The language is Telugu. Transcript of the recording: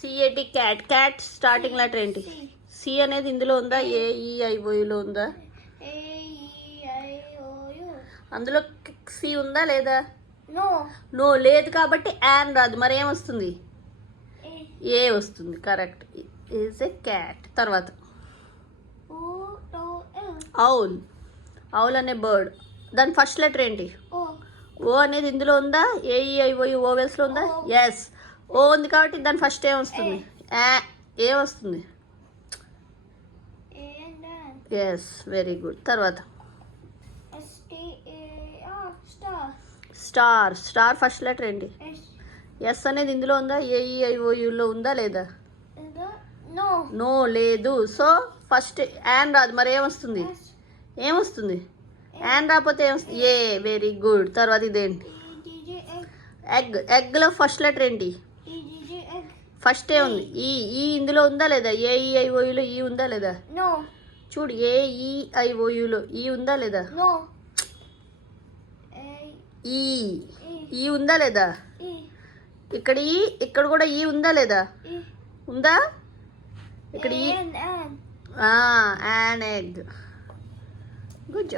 CAT cat. Cat starting letter ఏంటి? సి అనేది ఇందులో ఉందా? ఏఈఐఓయులో ఉందా? అందులో సి ఉందా లేదా? నో లేదు కాబట్టి యాన్ రాదు. మరి ఏమొస్తుంది? ఏ వస్తుంది. కరెక్ట్. Is a cat. తర్వాత ఔల్. ఔల్ అనే బర్డ్. దాని ఫస్ట్ లెటర్ ఏంటి? ఓ అనేది ఇందులో ఉందా? ఏఈఐఓయు ఓవెల్స్లో ఉందా? ఎస్. ఓ ఉంది కాబట్టి దాని ఫస్ట్ ఏం వస్తుంది? ఏ వస్తుంది. Yes, very good. తర్వాత స్టార్. స్టార్ ఫస్ట్ లెటర్ ఏంటి? ఎస్ అనేది ఇందులో ఉందా? ఏఈఐఓయులో ఉందా లేదా? నో లేదు. సో ఫస్ట్ యాన్ రాదు. మరి ఏమొస్తుంది? ఏమొస్తుంది? యాన్ రాకపోతే ఏమొస్తుంది? ఏ. Very good. తర్వాత ఇదేంటి? ఎగ్. ఎగ్లో ఫస్ట్ లెటర్ ఏంటి? ఫస్ట్ ఏ ఉంది? ఈ ఇందులో ఉందా లేదా? ఏఈఐఓయులో ఈ ఉందా లేదా? చూడు, ఏఈఐఓయులో ఈ ఉందా లేదా? ఈ ఉందా లేదా? ఇక్కడ ఇక్కడ కూడా ఈ ఉందా లేదా? ఉందా? ఇక్కడ యాన్ ఎగ్. Good job.